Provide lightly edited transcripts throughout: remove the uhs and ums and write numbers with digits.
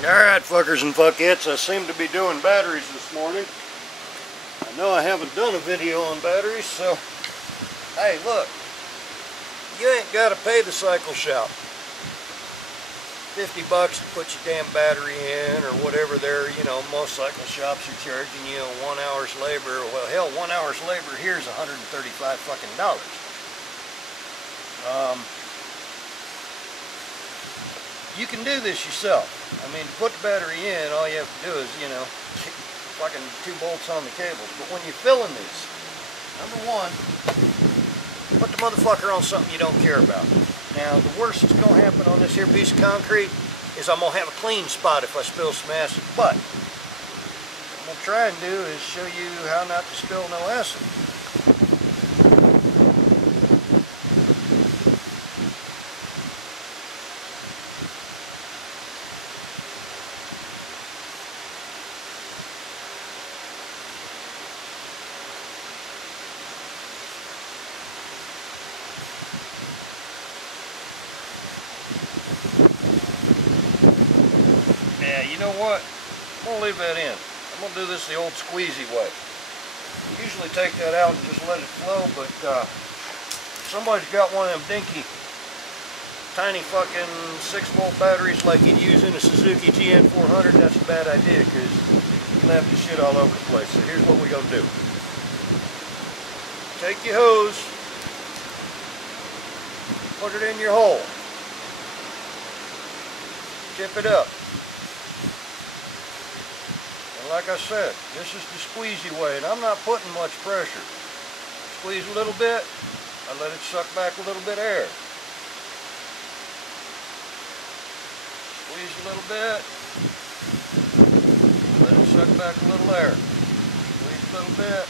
Alright, fuckers and fuckettes, I seem to be doing batteries this morning. I know I haven't done a video on batteries, so hey, look, you ain't got to pay the cycle shop $50 to put your damn battery in, or whatever most cycle shops are charging you 1 hour's labor. Well, hell, 1 hour's labor here is $135 fucking dollars. You can do this yourself. I mean, to put the battery in, all you have to do is, fucking 2 bolts on the cables. But when you're filling these, number one, put the motherfucker on something you don't care about. Now, the worst that's going to happen on this here piece of concrete is I'm going to have a clean spot if I spill some acid. But what I'm going to try and do is show you how not to spill no acid. Yeah, you know what? I'm going to leave that in. I'm going to do this the old squeezy way. Usually take that out and just let it flow, but if somebody's got one of them dinky, tiny fucking 6-volt batteries like you'd use in a Suzuki GN400, that's a bad idea, because you'll have this shit all over the place. So here's what we're going to do. Take your hose, put it in your hole, tip it up. Like I said, this is the squeezy way, and I'm not putting much pressure. Squeeze a little bit, I let it suck back a little bit of air. Squeeze a little bit, let it suck back a little air. Squeeze a little bit,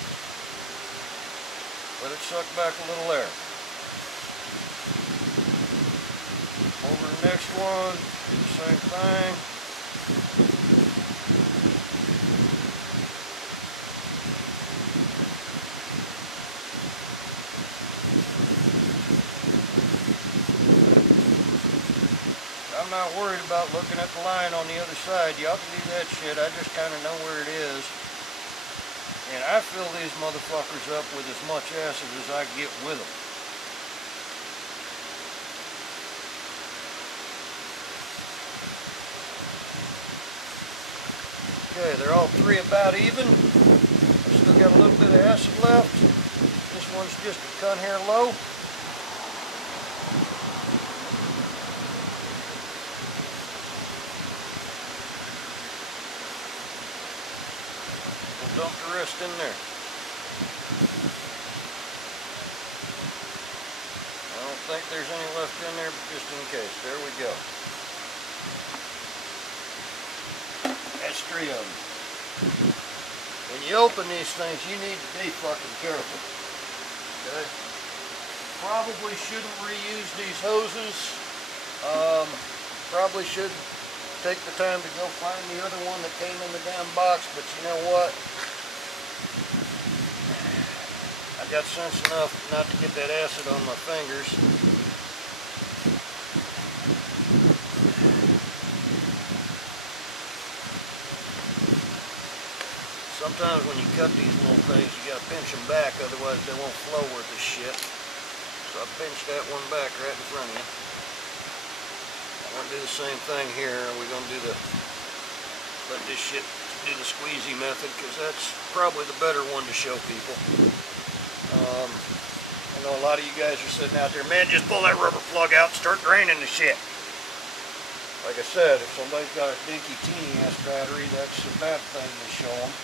let it suck back a little air. Over the next one, do the same thing. I'm not worried about looking at the line on the other side. Y'all can do that shit. I just kind of know where it is. And I fill these motherfuckers up with as much acid as I get with them. Okay, they're all three about even. I've still got a little bit of acid left. This one's just a cunt hair low. Dump the rest in there. I don't think there's any left in there, but just in case. There we go. That's 3 of them. When you open these things, you need to be fucking careful. Okay? Probably shouldn't reuse these hoses. Probably should take the time to go find the other one that came in the damn box, but you know what? I got sense enough not to get that acid on my fingers. Sometimes when you cut these little things, you gotta pinch them back, otherwise they won't flow worth a shit. So I pinched that one back right in front of you. I'm going to do the same thing here. We're going to do let this shit do the squeezy method, because that's probably the better one to show people. I know a lot of you guys are sitting out there, man, just pull that rubber plug out and start draining the shit. Like I said, if somebody's got a dinky teeny ass battery, that's a bad thing to show them.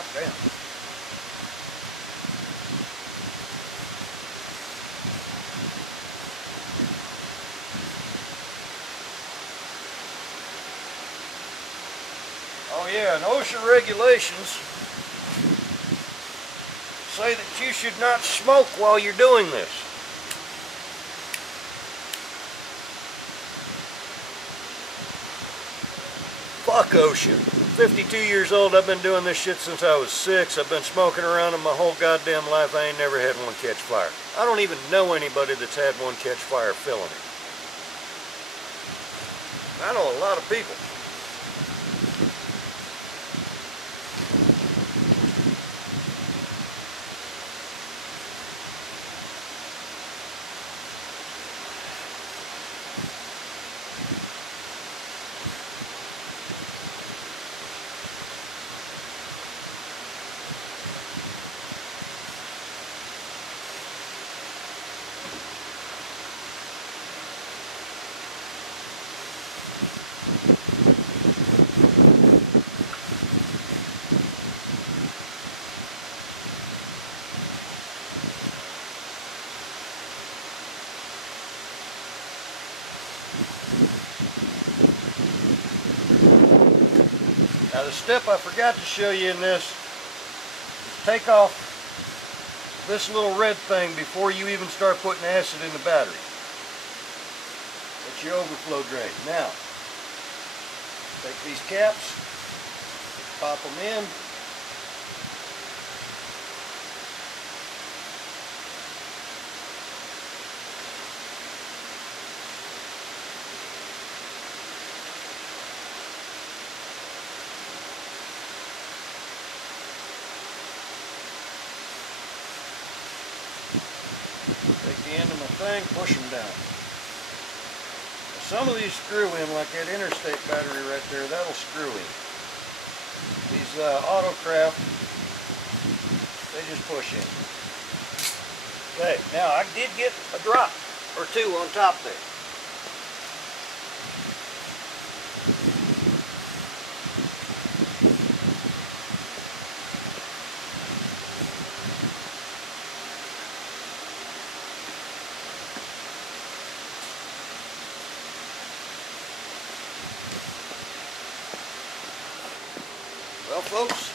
Oh, damn. Oh yeah, and OSHA regulations say that you should not smoke while you're doing this. Fuck OSHA. 52 years old. I've been doing this shit since I was 6. I've been smoking around them my whole goddamn life. I ain't never had one catch fire. I don't even know anybody that's had one catch fire filling it. I know a lot of people. Now the step I forgot to show you in this is take off this little red thing before you even start putting acid in the battery. That's your overflow drain. Now, take these caps, pop them in. Take the end of my thing, push them down. Now, some of these screw in, like that Interstate battery right there, that'll screw in. These Autocraft, they just push in. Okay, now I did get a drop or two on top there. Well, folks,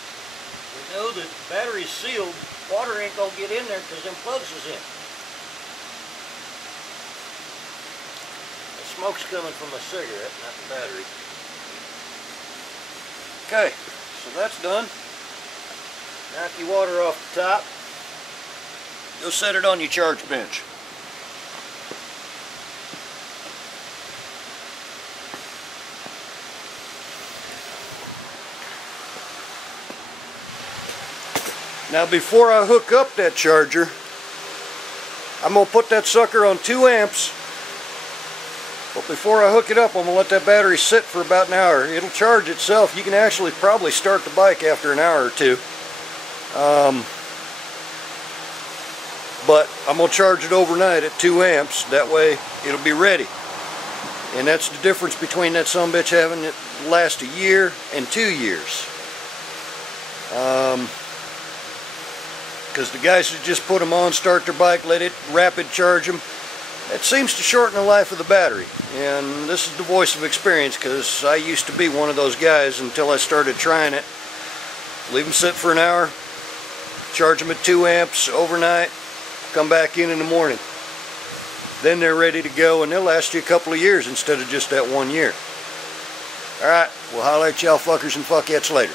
we know that the battery's sealed. Water ain't gonna get in there because them plugs is in. The smoke's coming from a cigarette, not the battery. Okay, so that's done. Knock your water off the top. Go set it on your charge bench. Now before I hook up that charger, I'm going to put that sucker on 2 amps. But before I hook it up, I'm going to let that battery sit for about an hour. It'll charge itself. You can actually probably start the bike after an hour or two. But I'm going to charge it overnight at 2 amps. That way it'll be ready. And that's the difference between that sumbitch having it last a year and 2 years. Because the guys who just put them on, start their bike, let it rapid charge them, it seems to shorten the life of the battery. And this is the voice of experience, because I used to be one of those guys until I started trying it. Leave them sit for an hour, charge them at 2 amps overnight, come back in the morning. Then they're ready to go, and they'll last you a couple of years instead of just that 1 year. Alright, we'll holler at y'all fuckers and fuckettes later.